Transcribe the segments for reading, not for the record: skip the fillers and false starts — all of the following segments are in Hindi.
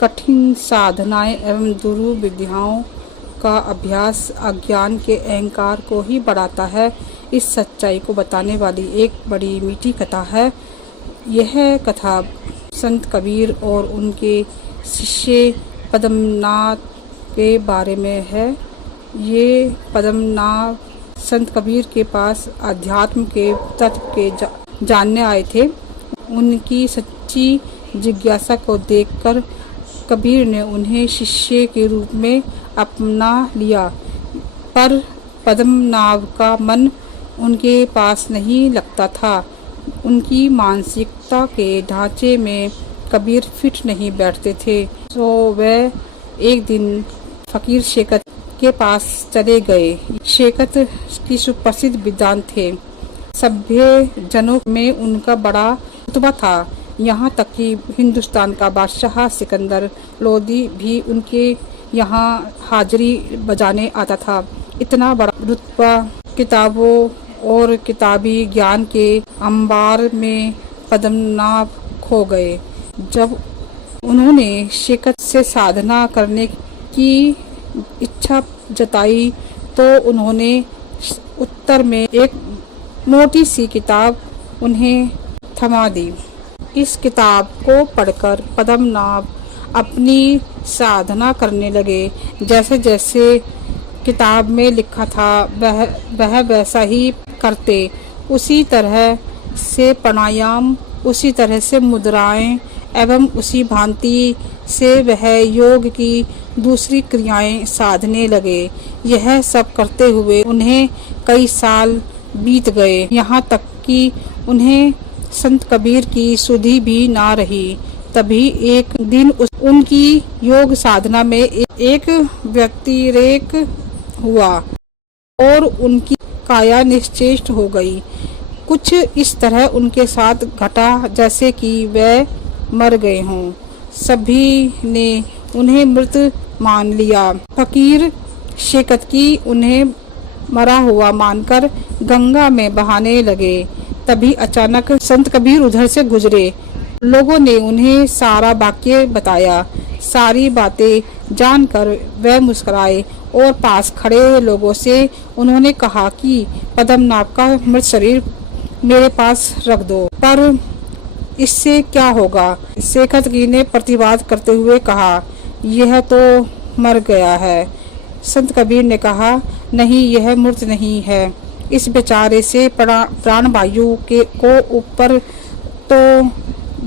कठिन साधनाएं एवं दुर्विद्याओं का अभ्यास अज्ञान के अहंकार को ही बढ़ाता है। इस सच्चाई को बताने वाली एक बड़ी मीठी कथा है। यह कथा संत कबीर और उनके शिष्य पद्मनाभ के बारे में है। ये पद्मनाभ संत कबीर के पास अध्यात्म के तत्व के जानने आए थे। उनकी सच्ची जिज्ञासा को देखकर कबीर ने उन्हें शिष्य के रूप में अपना लिया, पर पद्मनाभ का मन उनके पास नहीं लगता था। उनकी मानसिकता के ढांचे में कबीर फिट नहीं बैठते थे। तो वह एक दिन फकीर शेखत के पास चले गए। शेखत की सुप्रसिद्ध विद्वान थे। सभ्य जनों में उनका बड़ा रुतबा था। यहाँ तक कि हिंदुस्तान का बादशाह सिकंदर लोदी भी उनके यहाँ हाजिरी बजाने आता था। इतना बड़ा रुतबा। किताबों और किताबी ज्ञान के अंबार में पद्मनाभ खो गए। जब उन्होंने शेखत से साधना करने की इच्छा जताई तो उन्होंने उत्तर में एक मोटी सी किताब उन्हें थमा दी। इस किताब को पढ़कर पद्मनाभ अपनी साधना करने लगे। जैसे जैसे किताब में लिखा था वह वैसा ही करते। उसी तरह से प्राणायाम, उसी तरह से मुद्राएं एवं उसी भांति से वह योग की दूसरी क्रियाएं साधने लगे। यह सब करते हुए उन्हें कई साल बीत गए। यहाँ तक कि उन्हें संत कबीर की सुधि भी ना रही। तभी एक दिन उनकी योग साधना में एक व्यतिरेक हुआ और उनकी काया निश्चेष्ट हो गई। कुछ इस तरह उनके साथ घटा जैसे कि वे मर गए हों। सभी ने उन्हें मृत मान लिया। फकीर शेखत की उन्हें मरा हुआ मानकर गंगा में बहाने लगे। तभी अचानक संत कबीर उधर से गुजरे। लोगों ने उन्हें सारा वाक्य बताया। सारी बातें जानकर वे मुस्कुराए और पास खड़े लोगों से उन्होंने कहा कि पद्मनाभ का मृत शरीर मेरे पास रख दो, पर इससे क्या होगा? शेखत की ने प्रतिवाद करते हुए कहा, यह तो मर गया है। संत कबीर ने कहा, नहीं, यह मृत नहीं है। इस बेचारे से प्राण वायु को ऊपर तो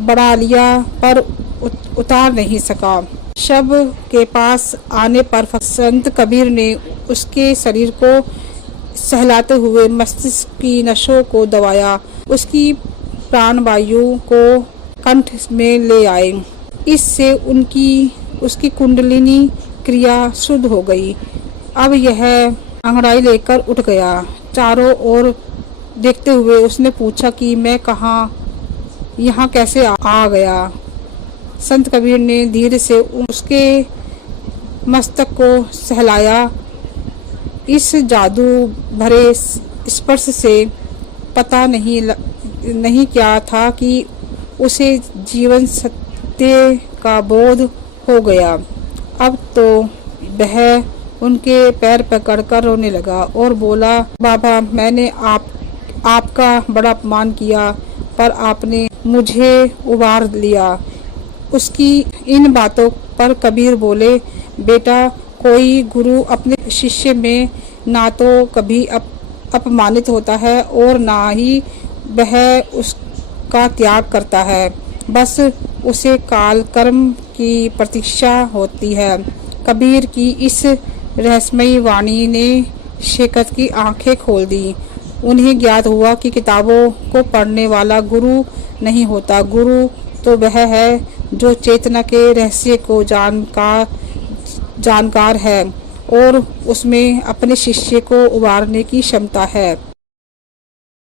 बढ़ा लिया पर उतार नहीं सका। शव के पास आने पर संत कबीर ने उसके शरीर को सहलाते हुए मस्तिष्क की नसों को दबाया। उसकी प्राण वायु को कंठ में ले आए। इससे उसकी कुंडलिनी क्रिया शुद्ध हो गई। अब यह अंगड़ाई लेकर उठ गया। चारों ओर देखते हुए उसने पूछा कि मैं यहाँ कैसे आ गया? संत कबीर ने धीरे से उसके मस्तक को सहलाया। इस जादू भरे स्पर्श से पता नहीं क्या था कि उसे जीवन सत्य का बोध हो गया। अब तो वह उनके पैर पकड़कर रोने लगा और बोला, बाबा, मैंने आपका बड़ा अपमान किया पर आपने मुझे उबार लिया। उसकी इन बातों पर कबीर बोले, बेटा, कोई गुरु अपने शिष्य में ना तो कभी अपमानित होता है और ना ही वह उसका त्याग करता है। बस उसे काल कर्म की प्रतीक्षा होती है। कबीर की इस रहस्यमयी वाणी ने शेखत की आंखें खोल दी। उन्हें ज्ञात हुआ कि किताबों को पढ़ने वाला गुरु नहीं होता। गुरु तो वह है जो चेतना के रहस्य को जानकार है और उसमें अपने शिष्य को उबारने की क्षमता है।